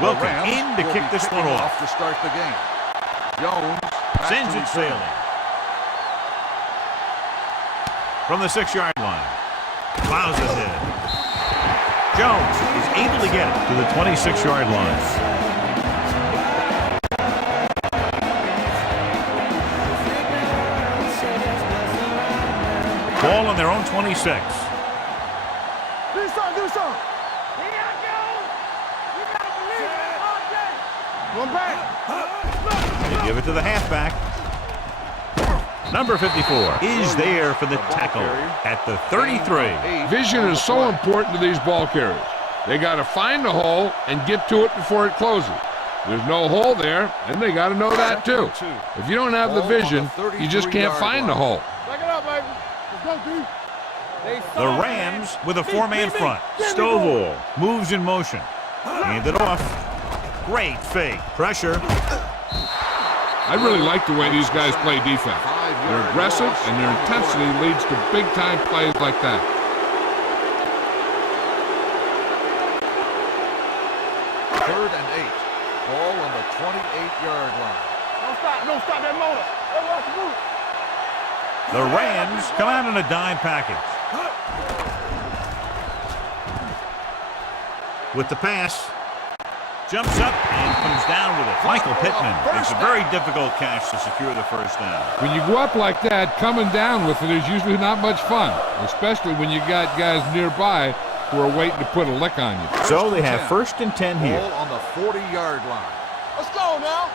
Wilkin in to kick this one off. To start the game. Jones sends it sailing. From the 6-yard line. Plows ahead. Jones is able to get it to the 26-yard line. Ball on their own 26. Do something. Here I go. You gotta believe it all day. One back. They give it to the halfback. Number 54 is there for the tackle at the 33. Vision is so important to these ball carriers. They got to find the hole and get to it before it closes. There's no hole there, and they got to know that too. If you don't have the vision, you just can't find the hole. Back it up, baby. Let's go, D. The Rams with a 4-man front. Stovall moves in motion. Hand it off. Great fake. Pressure. I really like the way these guys play defense. They're aggressive, and their intensity leads to big-time plays like that. Third and 8. Ball on the 28-yard line. Don't stop that motor. Hey, watch the move. The Rams come out in a dime package. With the pass. Jumps up and comes down with it. Michael Pittman makes a very difficult catch to secure the first down. When you go up like that, coming down with it is usually not much fun, especially when you got guys nearby who are waiting to put a lick on you. So they have 1st and 10 here. Ball on the 40-yard line. Let's go now.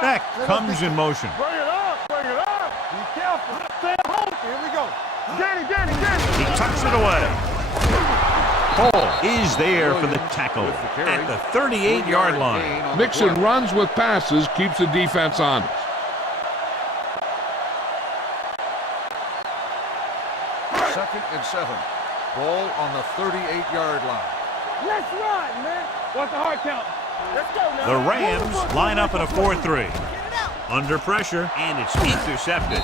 Beck comes in motion. Bring it up. Be careful. Stay at home. Here we go. Danny. He tucks it away. Hall is there for the tackle at the 38-yard line. Mixing runs with passes keeps the defense honest. Second and 7. Ball on the 38-yard line. Let's run, man. What's the hard count? Let's go now. The Rams line up in a 4-3. Under pressure, and it's intercepted.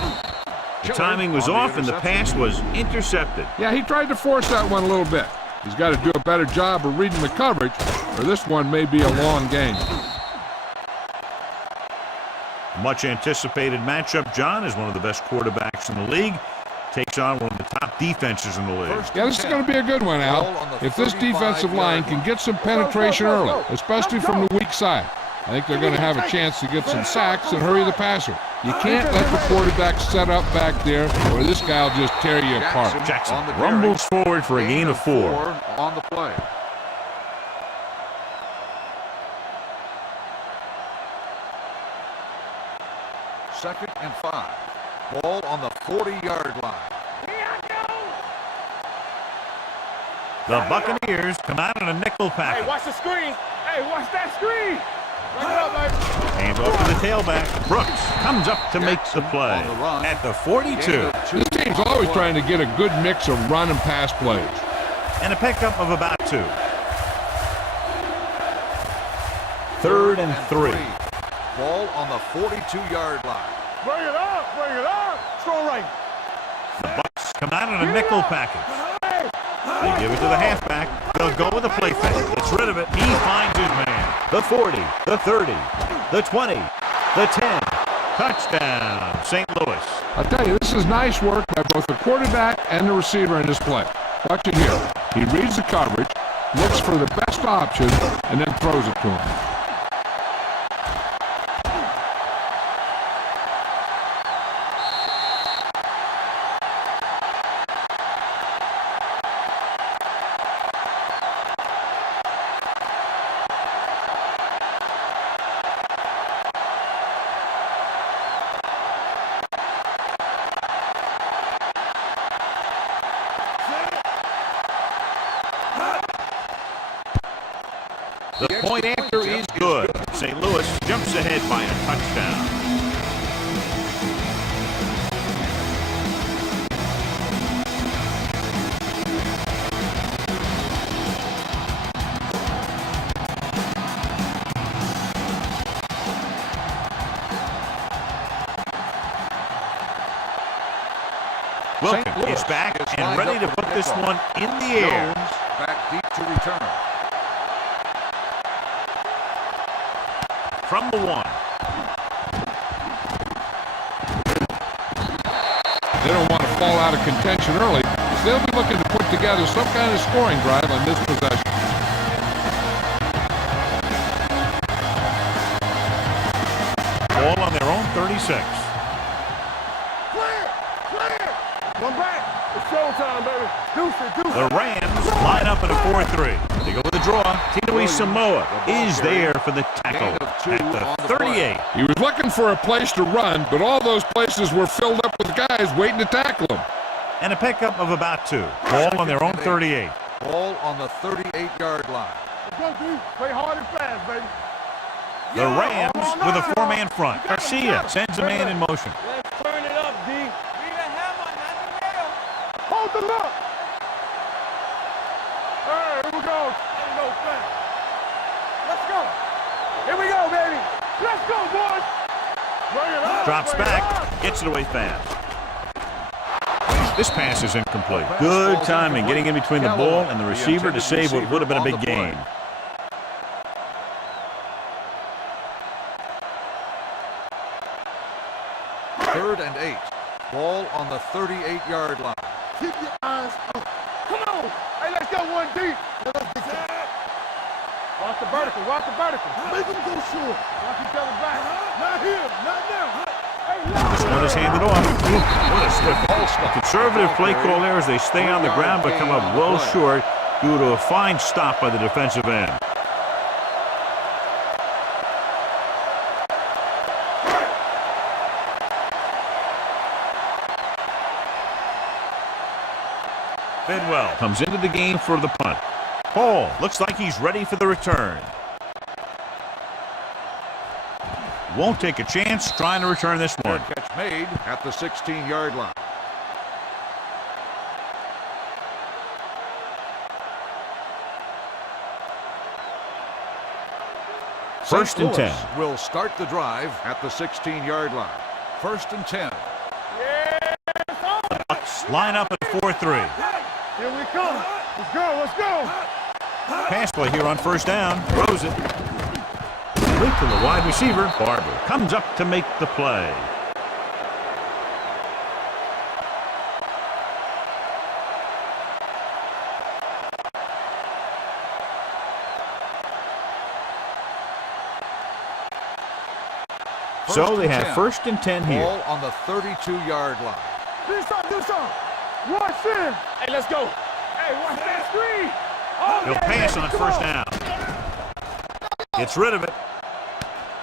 The timing was off, and the pass was intercepted. Yeah, he tried to force that one a little bit. He's got to do a better job of reading the coverage, or this one may be a long game. Much anticipated matchup. John is one of the best quarterbacks in the league. Takes on one of the top defenses in the league. Yeah, this is going to be a good one, Al. If this defensive line can get some penetration early, especially from the weak side, I think they're going to have a chance to get some sacks and hurry the passer. You can't let the quarterback set up back there, or this guy will just tear you apart. Jackson rumbles forward for a gain of 4. On the play. Second and 5. Ball on the 40-yard line. The Buccaneers come out in a nickel package. Hey, watch the screen. Hey, watch that screen. Bring it up, baby. Hands off to the tailback. Brooks comes up to make the play at the 42. This team's always trying to get a good mix of run and pass plays. And a pickup of about 2. 3rd and 3. Ball on the 42-yard line. Bring it up. Strong right. The Bucs come out in a nickel package. They give it to the halfback. They'll go with a play fake. Gets rid of it. He finds his man. The 40, the 30, the 20, the 10. Touchdown, St. Louis. I'll tell you, this is nice work by both the quarterback and the receiver in this play. Watch it here. He reads the coverage, looks for the best option, and then throws it to him. The point after is good. St. Louis jumps ahead by a touchdown. Wilkin is back and ready to put this one in the air. Back deep to return. from the 1. They don't want to fall out of contention early, so they'll be looking to put together some kind of scoring drive on this possession. Ball on their own 36. Clear! One back. It's showtime, baby. Deuce it. The Rams line up in a 4-3. They go with a draw. Tinoe Samoa is there for the tackle at the 38. He was looking for a place to run, but all those places were filled up with guys waiting to tackle him. And a pickup of about 2. Ball on their own 38. Ball on the 38-yard line. Let's go, D. Play hard and fast, baby. The Rams with a 4-man front. Garcia sends a man in motion. Let's turn it up, D. Need a hammer, not the nail. Hold the look. All right, here we go. There you go, fast. Let's go. Here we go, baby. Let's go, boys. Bring it up. Drops back. Gets it away fast. This pass is incomplete. Good timing getting in between the ball and the receiver to save what would have been a big gain. Third and 8. Ball on the 38-yard line. Keep your eyes up. Come on. Hey, let's go one deep. Watch the vertical. Make them go short. Watch each other back. Not here. Not now. This one is handed off. What a stiff ball. Conservative play call there as they stay on the ground but come up well short due to a fine stop by the defensive end. Bidwell comes into the game for the punt. Paul looks like he's ready for the return. Won't take a chance trying to return this one. Fair catch made at the 16-yard line. First and 10. Will start the drive at the 16-yard line. First and 10. Bucks line up at 4-3. Here we come. Let's go. Pass play here on first down. Throws it. Complete to the wide receiver. Barber comes up to make the play. So they have first and 10 here. Ball on the 32-yard line. Do something. Rush in. Hey, let's go. Hey, watch that screen. Oh, He'll pass on first down. Gets rid of it.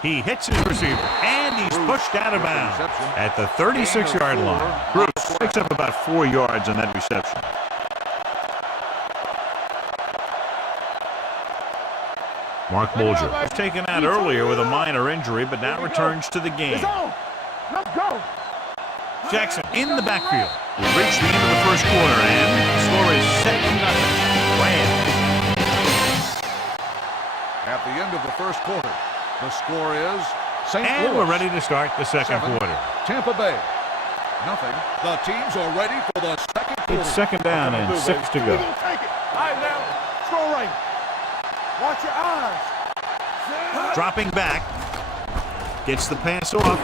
He hits his receiver, and he's pushed out of bounds at the 36-yard line. Bruce picks up about 4 yards on that reception. Mark Bulger was taken out earlier with a minor injury, but now returns to the game. Let's go. Jackson in the backfield. We've reached the end of the first quarter, and the score is 7-0. Rams. At the end of the first quarter, the score is St. Louis. And we're ready to start the second quarter. Tampa Bay, nothing. The teams are ready for the second quarter. It's second down and 6 to go. All right, now, score right. Watch your eyes. Dropping back. Gets the pass off.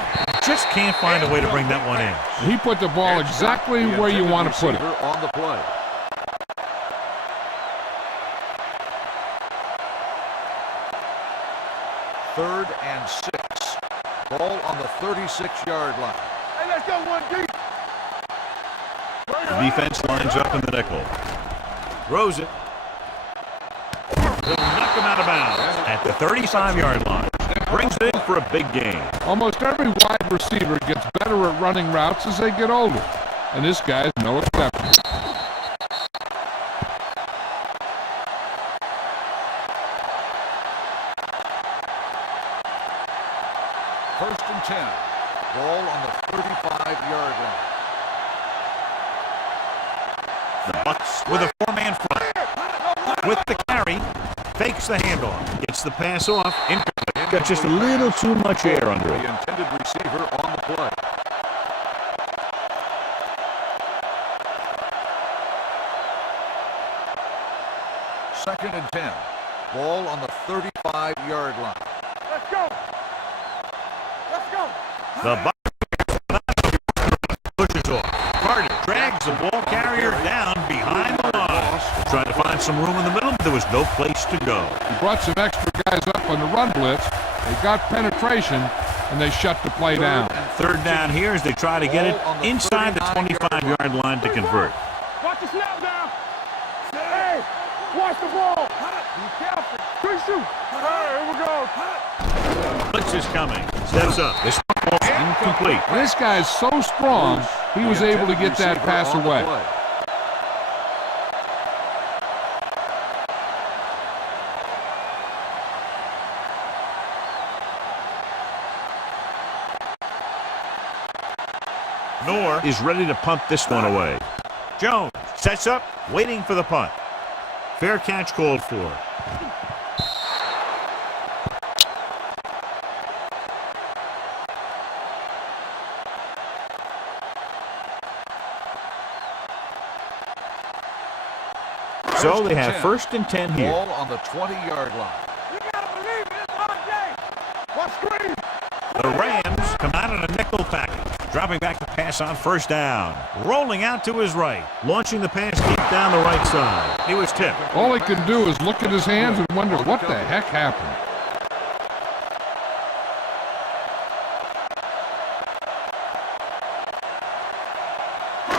Just can't find a way to bring that one in. He put the ball exactly where you want to put it. On the play. Third and 6. Ball on the 36-yard line. Hey, let's go one deep. The defense lines up in the nickel. Throws it. He'll knock him out of bounds at the 35-yard line. Brings it in for a big gain. Almost every wide receiver gets better at running routes as they get older, and this guy is no exception. First and 10. Ball on the 35-yard line. The Bucks with a 4-man front. With the carry, fakes the handoff. Gets the pass off. Incomplete. Got just a little too much air under it. The intended receiver on the play. Second and 10. Ball on the 35-yard line. Let's go. The Buccaneers pushes off. Carter drags the ball carrier down behind the line. Trying to find some room in the middle, but there was no place to go. He brought some extra guys up on the run blitz. They got penetration, and they shut the play down. Third down here as they try to get it inside the 25-yard line to convert. Watch the snap down. Hey, watch the ball. Be careful. Good shoot. Here we go. Blitz is coming. Steps up. This ball's incomplete. This guy's so strong, he was able to get that pass away. Noor is ready to punt this one away. Jones sets up, waiting for the punt. Fair catch called for. So they have 1st and 10 here. Ball on the 20-yard line. You gotta believe it. It's our game. Watch screen. The Rams come out in a nickel package. Dropping back the pass on 1st down. Rolling out to his right. Launching the pass deep down the right side. He was tipped. All he can do is look at his hands and wonder what the heck happened.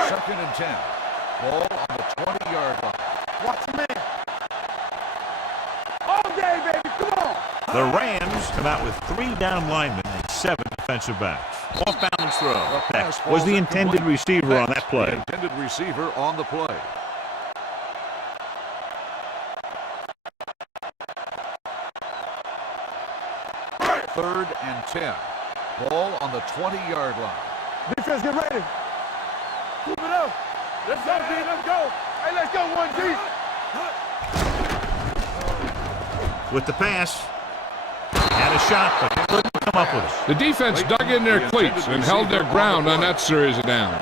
Second and 10. Ball on the 20-yard line. Watch the man. All day, baby. Come on. The Rams come out with 3 down linemen and 7 defensive backs. Off-balance throw. That was the intended receiver on that play. The intended receiver on the play. Third and 10. Ball on the 20-yard line. Defense, get ready. Keep it up. Let's go, D. Let's go. Hey, let's go, 1D. With the pass. Had a shot, but couldn't come up with it. The defense dug in their cleats and held their ground on that series of downs.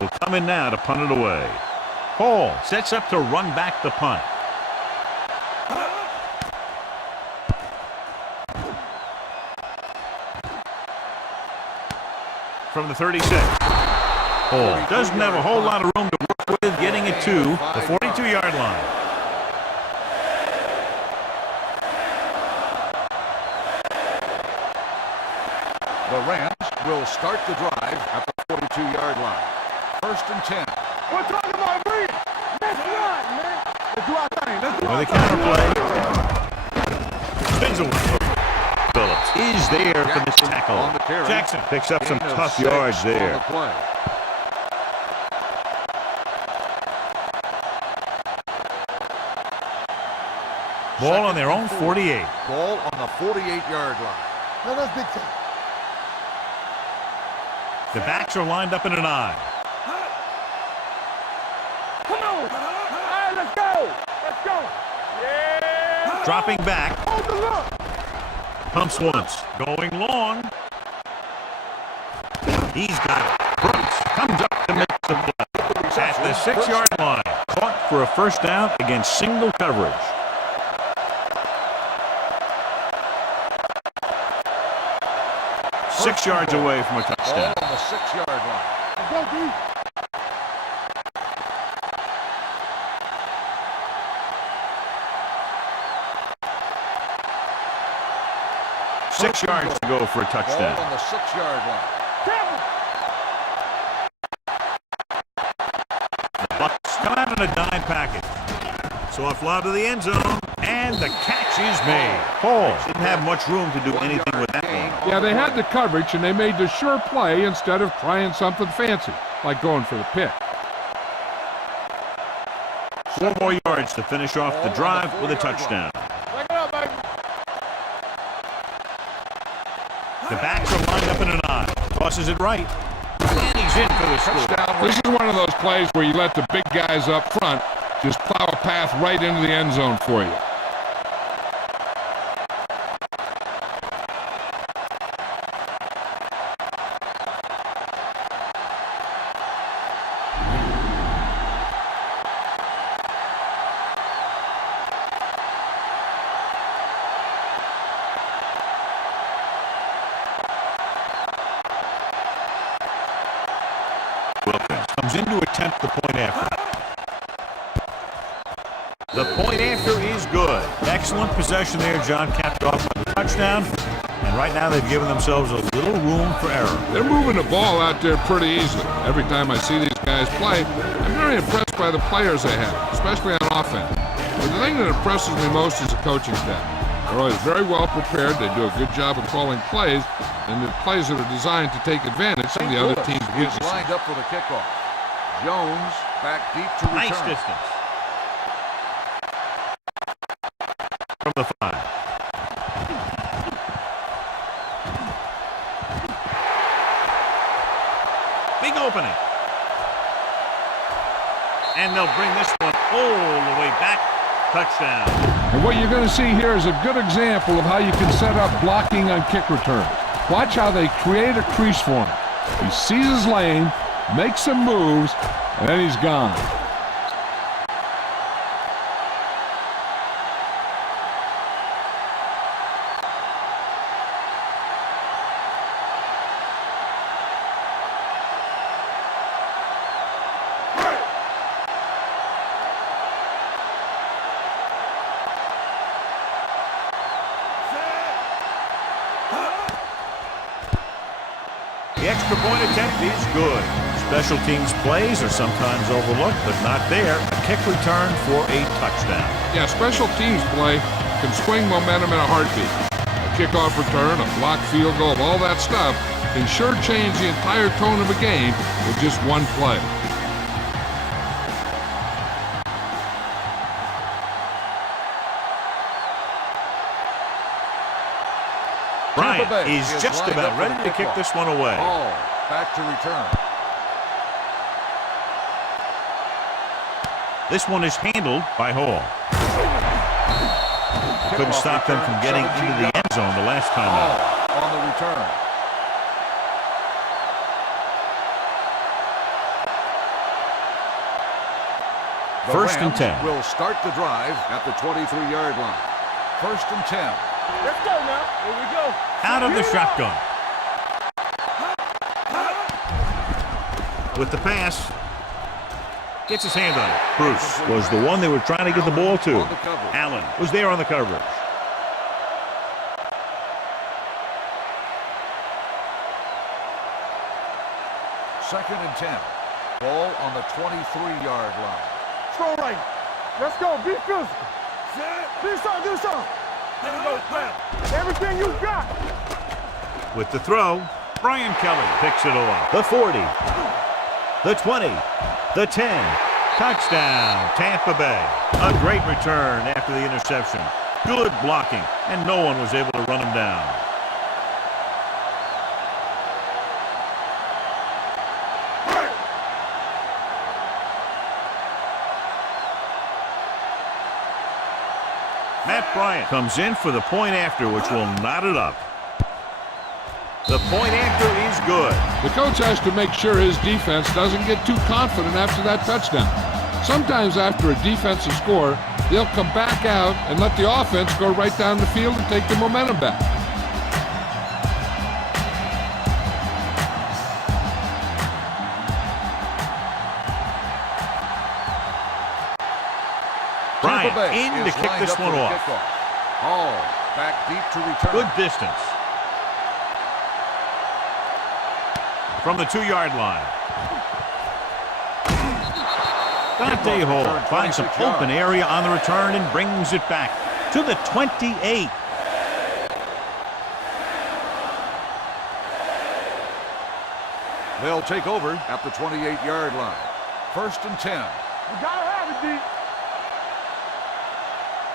Will come in now to punt it away. Hall sets up to run back the punt. From the 36. Hall doesn't have a whole lot of room to work with, getting it to the 42-yard line. The Rams will start the drive at the 42-yard line. 1st and 10. We're talking about breathe. Let's run, man. Let's do our thing. Let's do With our a thing. counterplay. Spins away. Phillips is there for the tackle. On the carry. Jackson picks up some Gain of tough 6 yards on there. the play. Ball on their own 48. Ball on the 48-yard line. No, that's big time. The backs are lined up in an eye. Come on. All right, let's go. Let's go. Yeah. Dropping back. Hold the look. Pumps once. Going long. He's got it. Brooks comes up to make the play. At the 6-yard line. Caught for a 1st down against single coverage. Six yards away from a touchdown. Ball on the 6-yard line. Let's go, D. 6 yards to go for a Ball touchdown. on the 6-yard line. Careful. The Bucs come out in a dime package. So a fly to the end zone, and the catch is made. Hall didn't have much room to do anything with that one. Yeah, they had the coverage, and they made the sure play instead of trying something fancy, like going for the pick. 4 more yards to finish off the drive with a touchdown. Back it up, baby. The backs are lined up in an eye. Tosses it right. And he's in for the score. This is one of those plays where you let the big guys up front just plow a path right into the end zone for you. to attempt the point after. The point after is good. Excellent possession there, John, capped off by the touchdown. And right now they've given themselves a little room for error. They're moving the ball out there pretty easily. Every time I see these guys play, I'm very impressed by the players they have, especially on offense. But the thing that impresses me most is the coaching staff. They're always very well prepared. They do a good job of calling plays, and the plays that are designed to take advantage of the other team's weaknesses. Is lined up for the kickoff. Jones back deep to return. Nice distance. From the 5. Big opening. And they'll bring this one all the way back. Touchdown. And what you're going to see here is a good example of how you can set up blocking on kick return. Watch how they create a crease for him. He sees his lane, makes some moves, and then he's gone. The extra point attempt is good. Special teams plays are sometimes overlooked, but not there. A kick return for a touchdown. Yeah, special teams play can swing momentum in a heartbeat. A kickoff return, a blocked field goal, all that stuff can sure change the entire tone of a game with just one play. Bryant is just about ready to kick this one away. Ball back to return. This one is handled by Hall. Couldn't stop them from getting into the end zone the last time out. On the return. First and 10. Will start the drive at the 23-yard line. First and 10. Let's go now. Here we go. Out of the shotgun. With the pass. Gets his hand on it. Bruce was the one they were trying to get the ball to. Allen was there on the coverage. Second and 10. Ball on the 23-yard line. Let's go right. Let's go. Be physical. Do something. Do something. Here we go, Clem. Everything you got. With the throw, Brian Kelly picks it off. The 40, the 20, the 10. Touchdown, Tampa Bay. A great return after the interception. Good blocking, and no one was able to run him down. Matt Bryant comes in for the point after, which will knot it up. The point after is good. The coach has to make sure his defense doesn't get too confident after that touchdown. Sometimes after a defensive score, they'll come back out and let the offense go right down the field and take the momentum back. Bryant in to kick this one off. Hall back deep to return. Good distance. From the 2-yard line. Dante Hall finds some open area on the return and brings it back to the 28. They'll take over at the 28-yard line. First and 10. You gotta have it, D.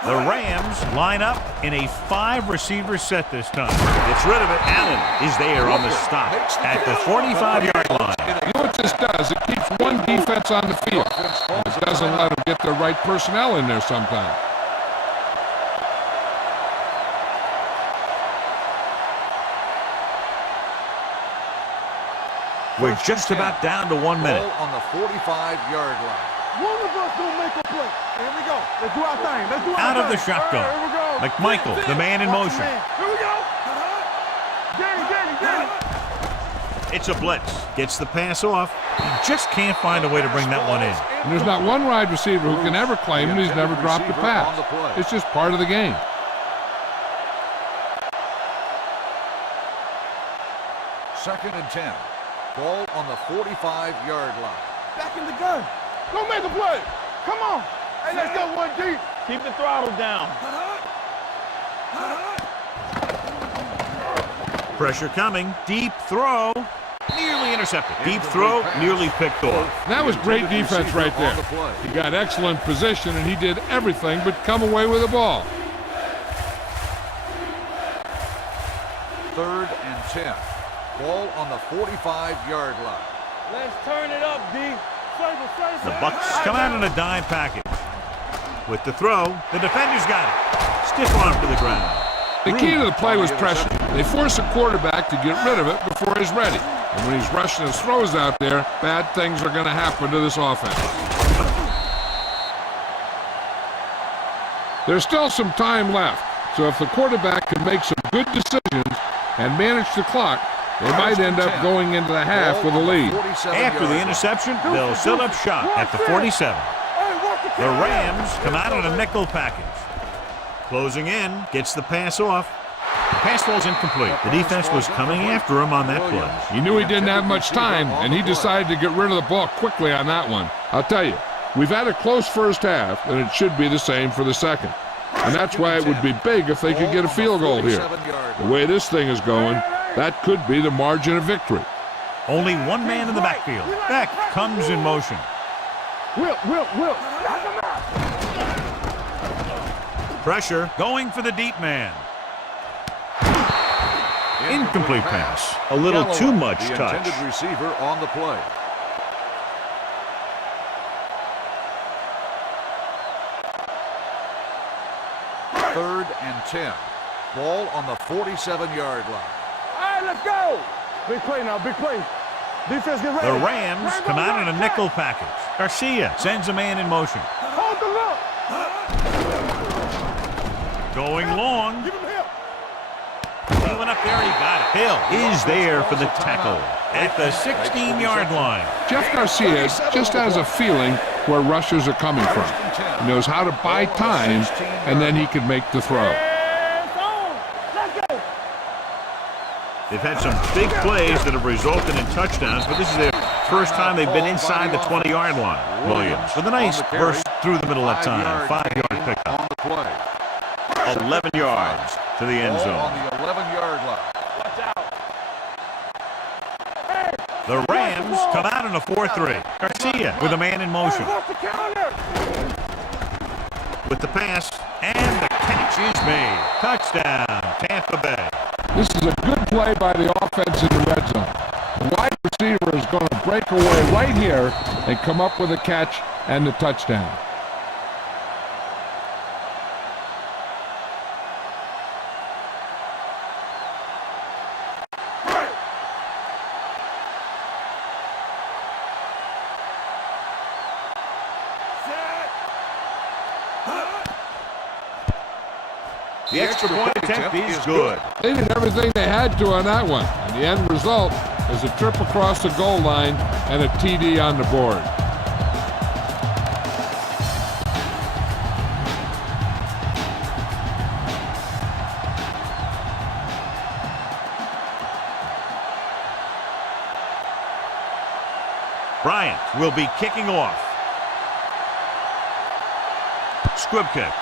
The Rams line up in a 5-receiver set this time. Gets rid of it. Allen is there on the stop at the 45-yard line. You know what this does? It keeps one defense on the field. It doesn't let them get the right personnel in there sometimes. We're just about down to 1 minute. Ball on the 45-yard line. One of us gonna make a play. Here we go. Let's do our thing. Let's do our Out thing. of the shotgun. Here we go. McMichael, the man in Watch motion. man. Here we go. Get it. It's a blitz. Gets the pass off. He just can't find a way to bring that one in. And there's not one wide receiver who can ever claim that he's never dropped a pass. It's just part of the game. Second and 10. Ball on the 45-yard line. Back in the gun. Go make a play. Come on. Hey, let's go one deep. Keep the throttle down. Pressure coming. Deep throw. Nearly intercepted. Deep throw, nearly picked off. That was great defense right there. He got excellent position, and he did everything but come away with the ball. Third and 10. Ball on the 45-yard line. Let's turn it up, D. The Bucs come out in a dime package. With the throw, the defender's got it. Stiff arm to the ground. The key to the play was pressure. They force a quarterback to get rid of it before he's ready. And when he's rushing his throws out there, bad things are going to happen to this offense. There's still some time left, so if the quarterback can make some good decisions and manage the clock, they might end up going into the half with a lead. After the interception, they'll set up shop at the 47. The Rams come out in a nickel package. Closing in, gets the pass off. The pass falls incomplete. The defense was coming after him on that play. He knew he didn't have much time, and he decided to get rid of the ball quickly on that one. I'll tell you, we've had a close first half, and it should be the same for the second. And that's why it would be big if they could get a field goal here. The way this thing is going, that could be the margin of victory. Only one man in the backfield. Beck comes in motion. Will. Pressure going for the deep man. Incomplete pass. A little too much the touch. Intended receiver on the play. Third and 10. Ball on the 47-yard line. All right, let's go. Big play now, big play. Defense, get ready. The Rams come out in a nickel package. Garcia sends a man in motion. Hold the look. Going long. Give him help. He went up there, he got it. Hill is there for the tackle at the 16-yard line. Jeff Garcia just has a feeling where rushers are coming from. He knows how to buy time, and then he can make the throw. They've had some big plays that have resulted in touchdowns, but this is their first time they've been inside the 20-yard line. Williams with a nice burst through the middle that time. 5-yard pickup. 11 yards to the end zone. On the 11-yard line. Watch out. The Rams come out in a 4-3. Garcia with a man in motion. With the pass, and the catch is made. Touchdown, Tampa Bay. This is a good play by the offense in the red zone. The wide receiver is going to break away right here and come up with a catch and the touchdown. The extra point attempt is good. They did everything they had to on that one. And the end result is a trip across the goal line and a TD on the board. Bryant will be kicking off. Squib kick.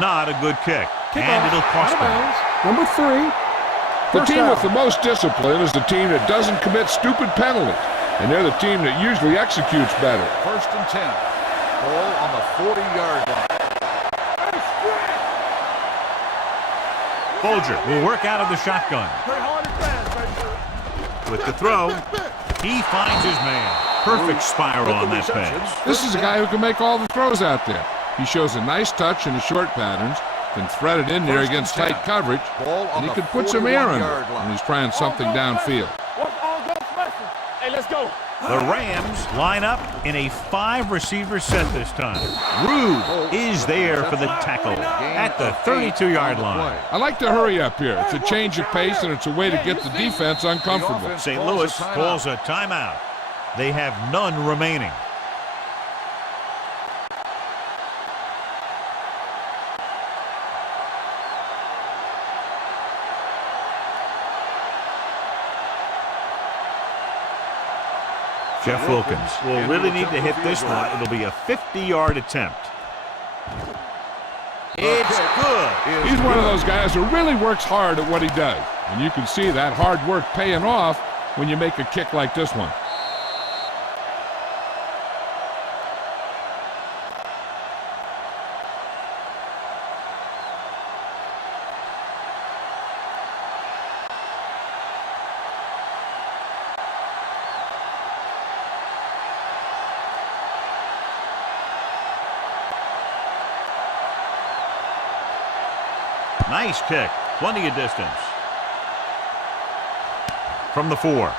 Not a good kick. And it'll cost them. Number 3. The team with the most discipline is the team that doesn't commit stupid penalties. And they're the team that usually executes better. First and 10. Ball on the 40-yard line. Folger will work out of the shotgun. With the throw, he finds his man. Perfect spiral on that pass. This is a guy who can make all the throws out there. He shows a nice touch in the short patterns, can thread it in there against tight coverage, and he can put some air under it when he's trying something downfield. Hey, let's go. The Rams line up in a 5-receiver set this time. Rude is there for the tackle at the 32-yard line. I like to hurry up here. It's a change of pace, and it's a way to get the defense uncomfortable. St. Louis calls a timeout. They have none remaining. Jeff Wilkins will really need to hit this one. It'll be a 50-yard attempt. It's good. He's one of those guys who really works hard at what he does. And you can see that hard work paying off when you make a kick like this one. Nice kick. Plenty of distance. From the 4.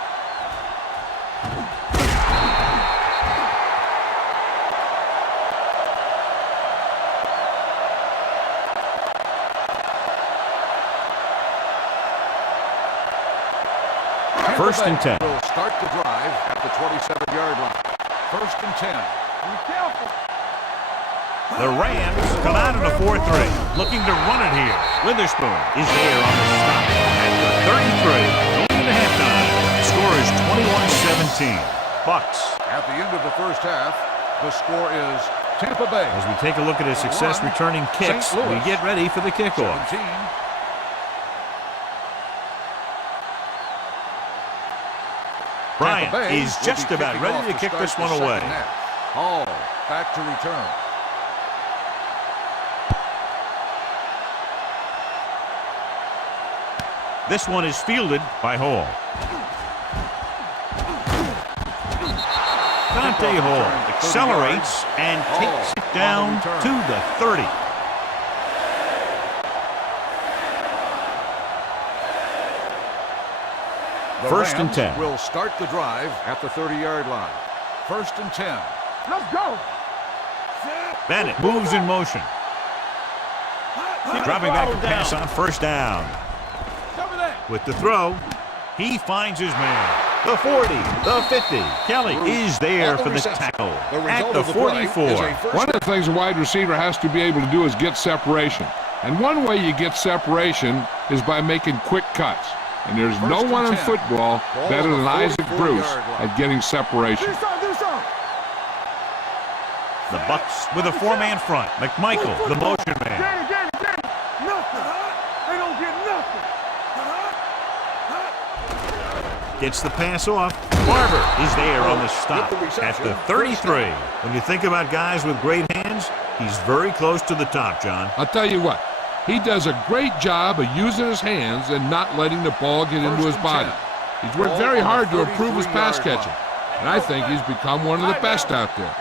First and 10. Will start the drive at the 27-yard line. First and 10. Be careful. The Rams come out in a 4-3, looking to run it here. Witherspoon is there on the stop at the 33, going into halftime. The score is 21-17. Bucs. At the end of the first half, the score is Tampa Bay. As we take a look at his success returning kicks, we get ready for the kickoff. 17. Bryant is just about ready to kick this one away. Hall back to return. This one is fielded by Hall. Dante Hall accelerates and takes it down to the 30. First and 10. Will start the drive at the 30-yard line. First and 10. Let's go. Bennett moves in motion. Dropping back to pass on first down. With the throw, he finds his man. The 40, the 50. Kelly is there for the tackle at the 44. One of the things a wide receiver has to be able to do is get separation. And one way you get separation is by making quick cuts. And there's no one in football better than Isaac Bruce at getting separation. The Bucs with a 4-man front. McMichael, the motion man. Nothing. They don't get nothing. Gets the pass off. Barber is there on the stop at the 33. When you think about guys with great hands, he's very close to the top, John. I'll tell you what, he does a great job of using his hands and not letting the ball get into his body. He's worked very hard to improve his pass catching, and I think he's become one of the best out there.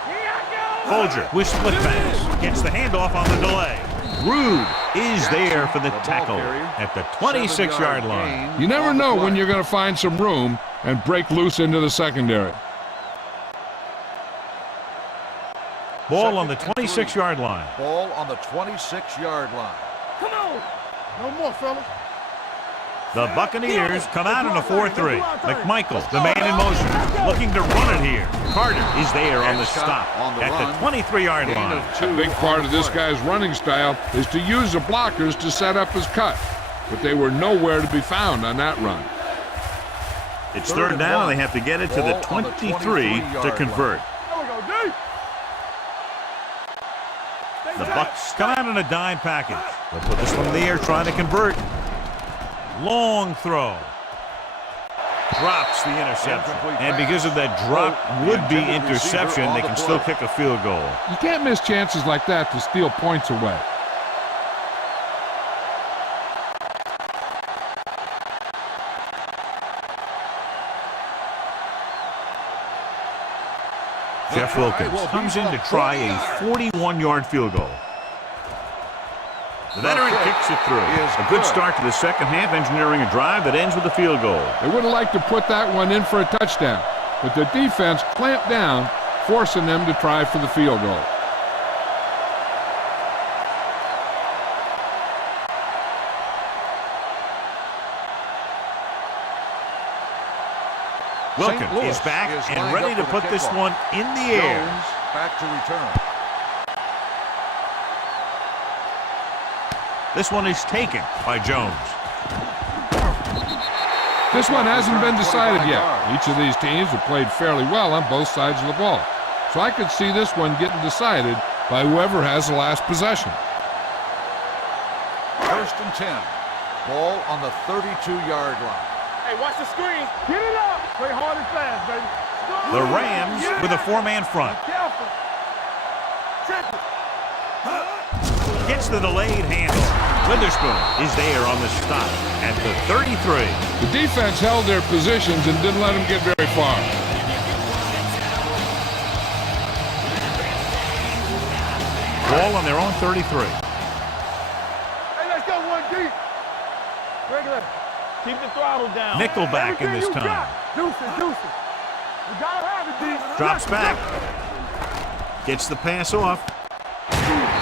Folger with split pass. Gets the handoff on the delay. Rude is there for the tackle at the 26-yard line. You never know when you're going to find some room and break loose into the secondary. Ball on the 26-yard line. Ball on the 26-yard line. Come on. No more, fellas. The Buccaneers come out in a 4-3. McMichael, the man in motion, looking to run it here. Carter is there on the stop at the 23-yard line. A big part of this guy's running style is to use the blockers to set up his cut, but they were nowhere to be found on that run. It's third down, and they have to get it to the 23 to convert. The Bucs come out in a dime package. They'll put this one in the air, trying to convert. Long throw. Drops the interception. And because of that drop would-be interception, they can still kick a field goal. You can't miss chances like that to steal points away. Jeff Wilkins comes in to try a 41-yard field goal. The veteran kicks it through. A good start to the second half, engineering a drive that ends with a field goal. They would have liked to put that one in for a touchdown. but the defense clamped down, forcing them to try for the field goal. Wilkins is back and ready to put this one in the air. Jones back to return. This one is taken by Jones. This one hasn't been decided yet. Each of these teams have played fairly well on both sides of the ball. So I could see this one getting decided by whoever has the last possession. 1st and 10. Ball on the 32-yard line. Hey, watch the screen. Get it up. Play hard and fast, baby. The Rams with a 4-man front. Careful. Check it. Gets the delayed handle. Witherspoon is there on the stop at the 33. The defense held their positions and didn't let them get very far. Ball on their own 33. Hey, let's go one deep. Regular. Keep the throttle down. Nickelback in this time. Deuce it. You gotta have it, D. Drops back. Gets the pass off.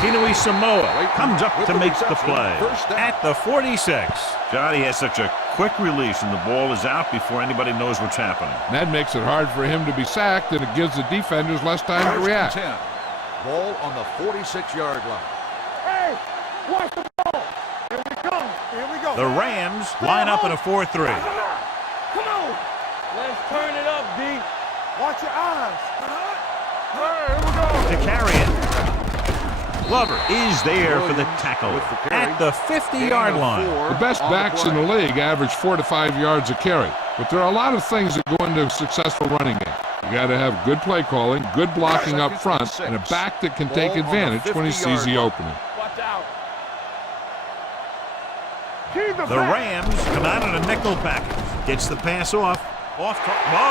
Tinui Samoa comes up to make the play at the 46. Johnny has such a quick release and the ball is out before anybody knows what's happening. That makes it hard for him to be sacked, and it gives the defenders less time to react. 10. Ball on the 46-yard line. Hey, watch the ball. Here we go. Here we go. The Rams line up in a 4-3. Come on. Let's turn it up, D. Watch your eyes. Here we go. To carry it. Glover is there for the tackle at the 50-yard line. The best backs in the league average 4 to 5 yards a carry, but there are a lot of things that go into a successful running game. You got to have good play calling, good blocking up front, and a back that can take advantage when he sees the opening. Watch out. The Rams come out in a nickel package. Gets the pass off. Oh,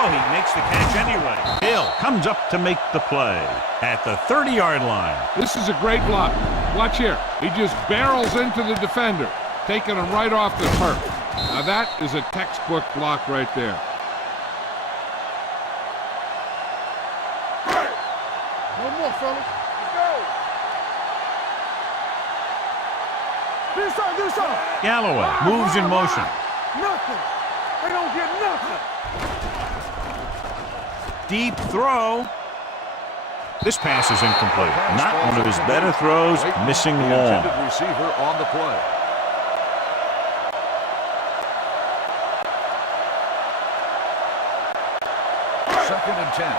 he makes the catch anyway. Hill comes up to make the play at the 30-yard line. This is a great block. Watch here. He just barrels into the defender, taking him right off the turf. Now that is a textbook block right there. No more, fellas. Let's go. Do something. Galloway moves in motion. Nothing. They don't get nothing. Deep throw. This pass is incomplete. Not one of his better throws, missing long. The receiver on the play. Second and 10.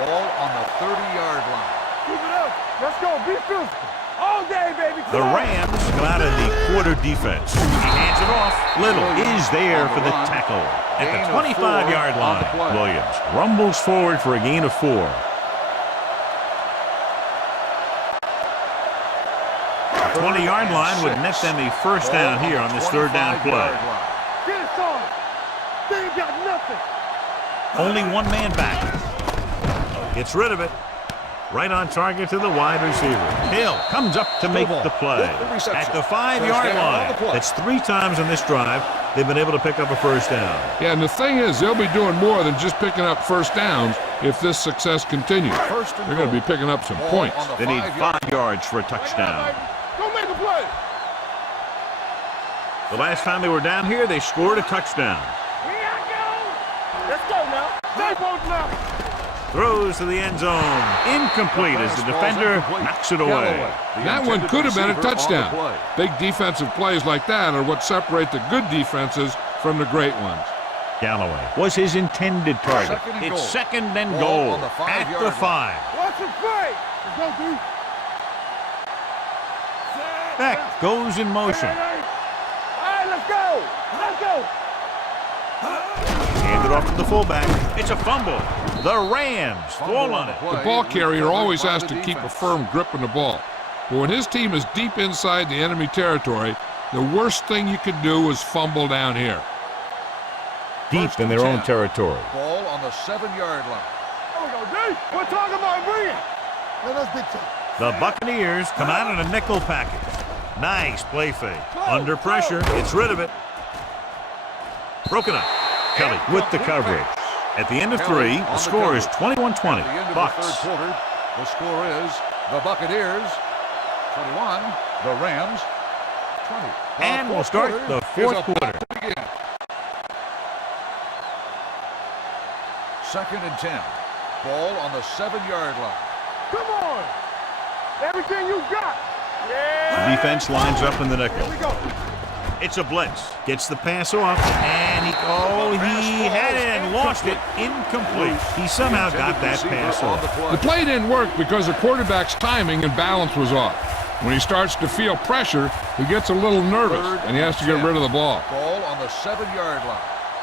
Ball on the 30-yard line. Keep it up. Let's go. Be physical. All day, baby. The Rams come out in the quarter defense. He hands it off. Little is there for the tackle at the 25-yard line. Williams rumbles forward for a gain of 4. The 20-yard line would net them a first down here on this third down play. Get it, son. They ain't got nothing. Only one man back. Gets rid of it. Right on target to the wide receiver. Hill comes up to make the play at the 5-yard line. That's 3 times on this drive they've been able to pick up a first down. Yeah, and the thing is, they'll be doing more than just picking up first downs if this success continues. They're going to be picking up some points. They need 5 yards for a touchdown. Go make a play. The last time they were down here, they scored a touchdown. Here I go. Let's go now. Stay both now. Throws to the end zone. Incomplete as the defender knocks it away. That one could have been a touchdown. Big defensive plays like that are what separate the good defenses from the great ones. Galloway was his intended target. It's second and goal at the 5. Watch him play. Let's go, D. Beck goes in motion. All right, let's go. Let's go. Handed off to the fullback. It's a fumble. The Rams fall on it. The ball carrier always has to keep a firm grip on the ball. But when his team is deep inside the enemy territory, the worst thing you can do is fumble down here. Deep in their own territory. Ball on the 7-yard line. There we go, D. We're talking about bringing. Let us dictate. The Buccaneers come out in a nickel package. Nice play fake. Under pressure, gets rid of it. Broken up. Kelly with the coverage At the end of Kelly 3, the on score is cover. 21-20. At the end of the Bucks. third quarter, the score is the Buccaneers 21, the Rams 20. And we'll fourth start quarter the is fourth about quarter. to begin. 2nd and 10. Ball on the 7-yard line. Come on. Everything you got. The Yeah. defense lines up in the nickel. Here we go. It's a blitz. Gets the pass off, and he had it and lost it. Incomplete. He somehow got that pass on off. the play. The play didn't work because the quarterback's timing and balance was off. When he starts to feel pressure, he gets a little nervous, and he has to get rid of the ball. Ball on the 7-yard line.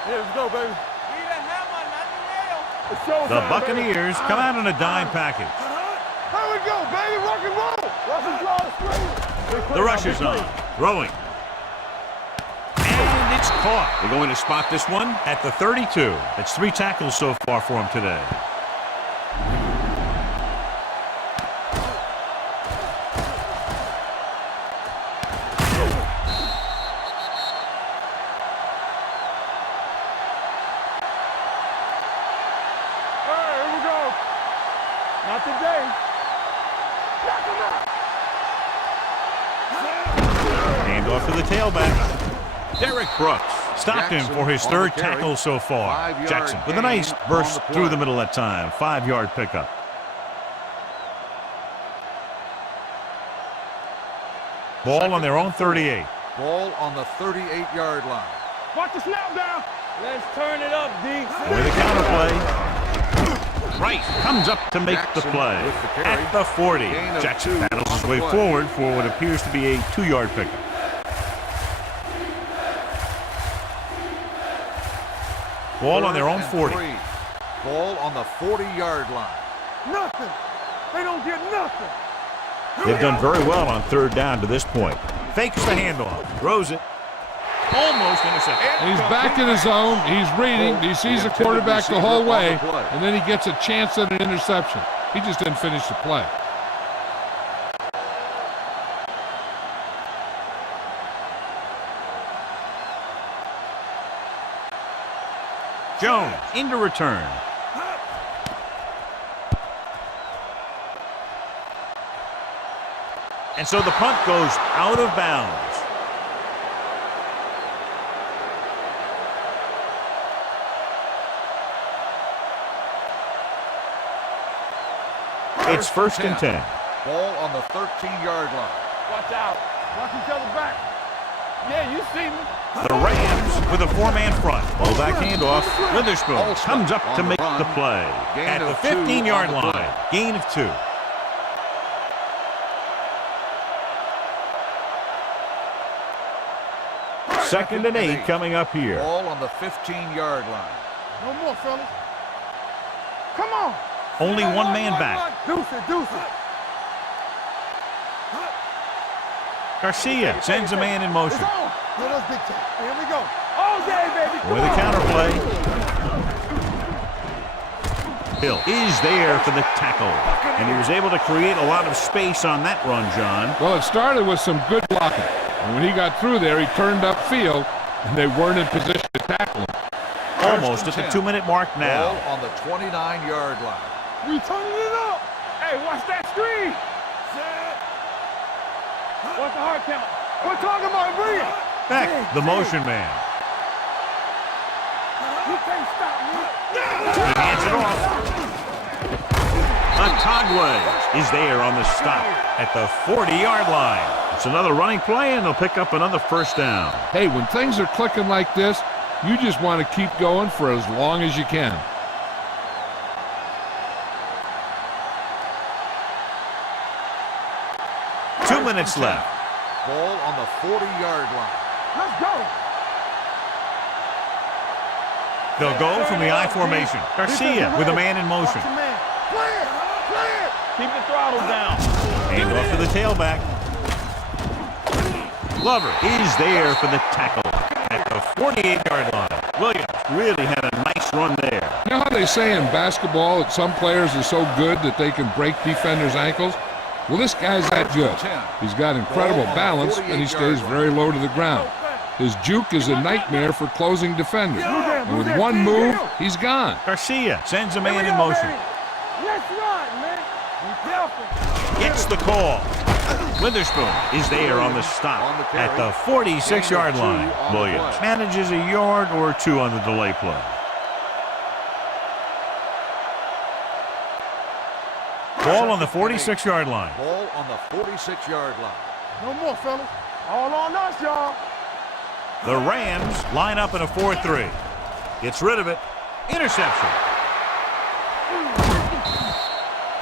Here we go, baby. Need a hammer, not the nail. It's showtime, The baby. Buccaneers come out in a dime package. Here we go, baby. Rock and roll. Rock and roll. The rush is on. Throwing. And it's caught. They're going to spot this one at the 32. That's 3 tackles so far for him today. Hey, here we go. Not today. Knock him out. Hand off to the tailback. Derek Brooks stopped him for his Jackson on the 3rd carry. tackle so far. 5-yard Jackson with a nice gain on burst the play. through the middle that time. 5-yard pickup. Ball on their own 38. Ball on the 38-yard line. Watch the snap down. Let's turn it up, D. With the counterplay. Right, comes up to make the Jackson play. with the carry. At the 40. Gain of Jackson 2 battles on his the way play. forward for what appears to be a 2-yard pickup. Ball on their own 40. 3. Ball on the 40-yard line. Nothing. They don't get nothing. They've done very well on 3rd down to this point. Fakes the handoff. Throws it. Almost intercepted. And he's back in his zone. He's reading. He sees the quarterback the whole way, and then he gets a chance at an interception. He just didn't finish the play. Jones into return. And so the punt goes out of bounds. It's 1st and 10. Ball on the 13-yard line. Watch out. Watch each other back. Yeah, you see me. The Rams with a 4-man front. Fullback handoff. Witherspoon comes up to make the play. At the 15-yard line. Gain of 2. Second and 8 coming up here. Ball on the 15-yard line. No more, fellas. Come on. Only one man back. Deuce it, deuce it. Garcia sends a man in motion. It's on. No, that's big time. Here we go. All day, baby. Come With a on. counterplay. Hill is there for the tackle. And he was able to create a lot of space on that run, John. Well, it started with some good blocking. And when he got through there, he turned upfield, and they weren't in position to tackle him. Almost at the 2-minute mark now. Ball on the 29-yard line. We turning it up. Hey, watch that screen. What's the hard count? We're talking about Bria. Beck, the motion man. You can't stop me. He hands it off. Atagwe is there on the stop at the 40-yard line. It's another running play, and they'll pick up another 1st down. Hey, when things are clicking like this, you just want to keep going for as long as you can. Two minutes left. Ball on the 40-yard line. Let's go. They'll go from the I formation. Garcia with a man in motion. Watch your man. Play it. Play it. Keep the throttle down. Hand off to the tailback. Glover is there for the tackle at the 48-yard line. Williams really had a nice run there. You know how they say in basketball that some players are so good that they can break defenders' ankles? Well, this guy's that good. He's got incredible balance, and he stays very low to the ground. His juke is a nightmare for closing defenders. And with one move, he's gone. Garcia sends a man in motion. Let's run, man. Be careful. Gets the call. Witherspoon is there on the stop at the 46-yard line. Williams manages a yard or two on the delay play. Ball on the 46-yard line. Ball on the 46-yard line. No more, fellas. All on us, y'all. The Rams line up in a 4-3. Gets rid of it. Interception.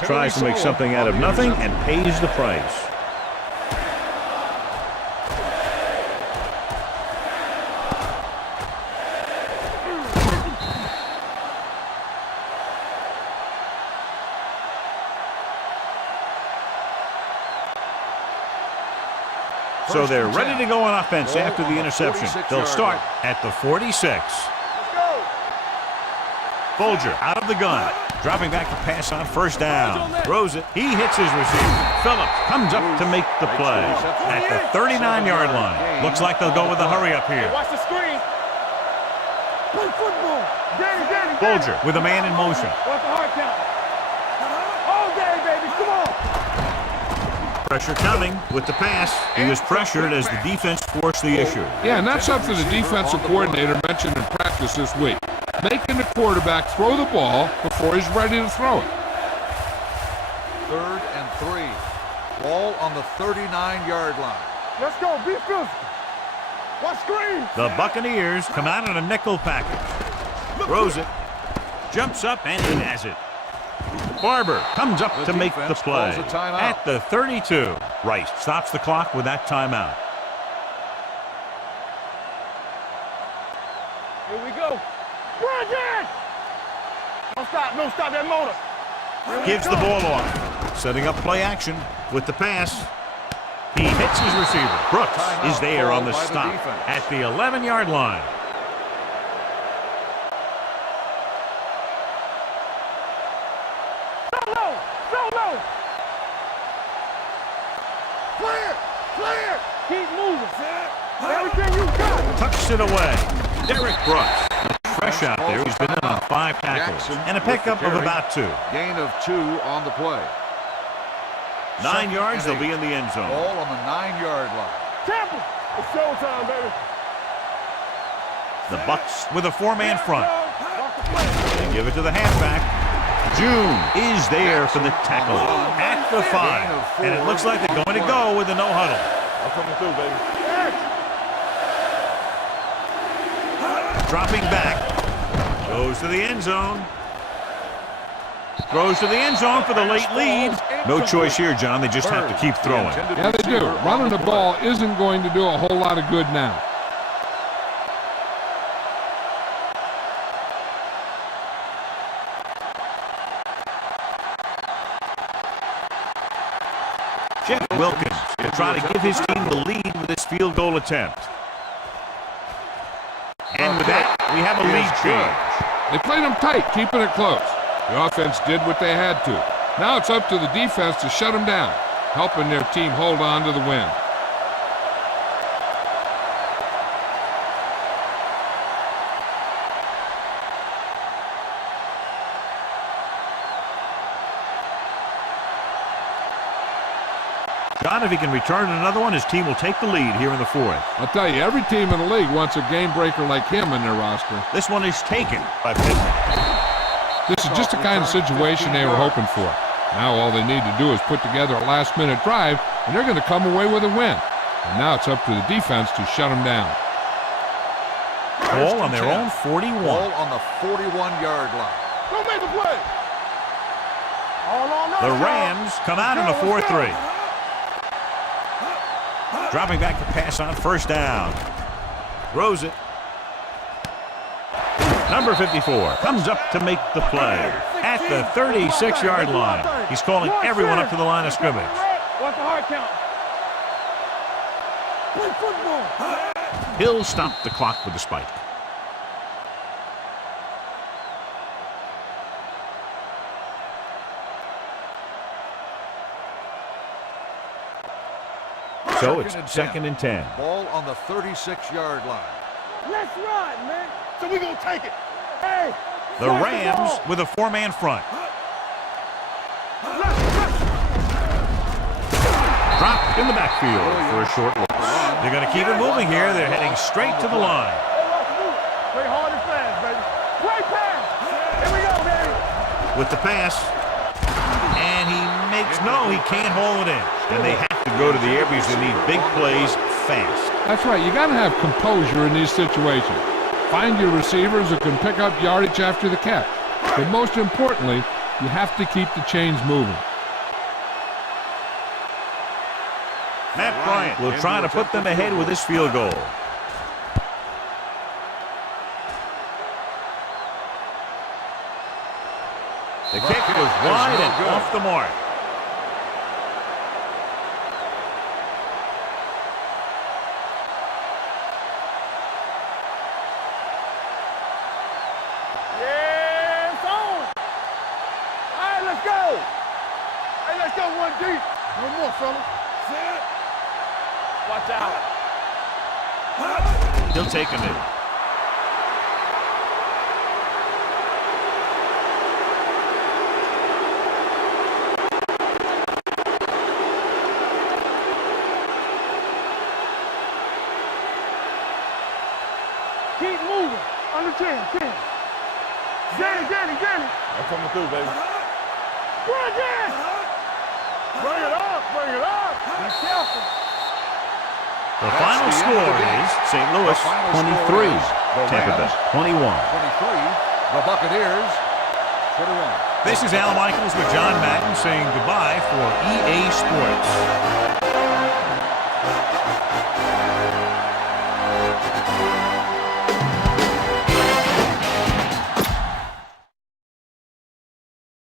Tries to make something out of nothing and pays the price. So they're ready to go on offense after the interception. They'll start at the 46. Folger out of the gun. Dropping back to pass on first down. Throws it. He hits his receiver. Phillips comes up to make the play at the 39-yard line. Looks like they'll go with a hurry up here. Watch the screen. Play football. Danny. Folger with a man in motion. Watch the hard count. All day, baby. Come on. Pressure coming with the pass. He was pressured as the defense forced the issue. Yeah, and that's something the defensive coordinator mentioned in practice this week. Making the quarterback throw the ball before he's ready to throw it. 3rd and 3. Ball on the 39-yard line. Let's go. Be physical. Watch screen. The Buccaneers come out in a nickel package. Throws it. Jumps up and he has it. Barber comes up to make the play at the 32. Rice stops the clock with that timeout. Here we go. Brandon! Don't stop that motor. Gives the ball off. Setting up play action with the pass. He hits his receiver. Brooks is there on the stop at the 11-yard line. Solo! Clear! Keep moving, sir. Everything you got. Tucks it away. Derek Brooks. Fresh out there. He's been in on 5 tackles and a pickup of about 2. Gain of 2 on the play. 9 yards, they'll be in the end zone. Ball on the 9-yard line. Tampa. It's showtime, baby. The Bucs with a 4-man front. They give it to the halfback. June is there for the tackle at the 5. And it looks like they're going to go with a no huddle. I'm coming through, baby. Dropping back. Goes to the end zone. Throws to the end zone for the late lead. No choice here, John. They just have to keep throwing. Yeah, they do. Running the ball isn't going to do a whole lot of good now. Jeff Wilkins will try to give his team the lead with this field goal attempt. And with that, we have a lead change. They played them tight, keeping it close. The offense did what they had to. Now it's up to the defense to shut them down, helping their team hold on to the win. John, if he can return another one, his team will take the lead here in the 4th. I'll tell you, every team in the league wants a game breaker like him in their roster. This one is taken by Pittman. This is just the kind of situation they were hoping for. Now all they need to do is put together a last-minute drive, and they're going to come away with a win. And now it's up to the defense to shut them down. Ball on their own 41. Ball on the 41-yard line. Don't make the play. All on us. The Rams come out in a 4-3. Dropping back to pass on first down. Throws it. Number 54 comes up to make the play at the 36-yard line. He's calling everyone up to the line of scrimmage. Watch the hard count. Play football. He'll stop the clock with the spike. So it's 2nd and 10. Ball on the 36-yard line. Let's run, man. and we're going to take it. Hey. The Rams with a four-man front. Dropped in the backfield for a short loss. They're going to keep it moving here. They're heading straight to the line. Play hard and fast, baby. Play pass. Here we go, baby. With the pass. And he makes no, he can't hold it in. And they have to go to the air because they need big plays fast. That's right. You got to have composure in these situations. Find your receivers who can pick up yardage after the catch. But most importantly, you have to keep the chains moving. Matt Bryant will try to put them ahead with this field goal. The kick was wide and off the mark. Yeah, it's on. All right, let's go. Hey, let's go one deep. One more, fellas. Watch out. He'll take him in. Keep moving. Under 10. Danny. I'm coming through, baby. Bring it up. Be careful. The final score is St. Louis 23, Tampa Bay 21. 23, the Buccaneers 21. This is Al Michaels with John Madden saying goodbye for EA Sports.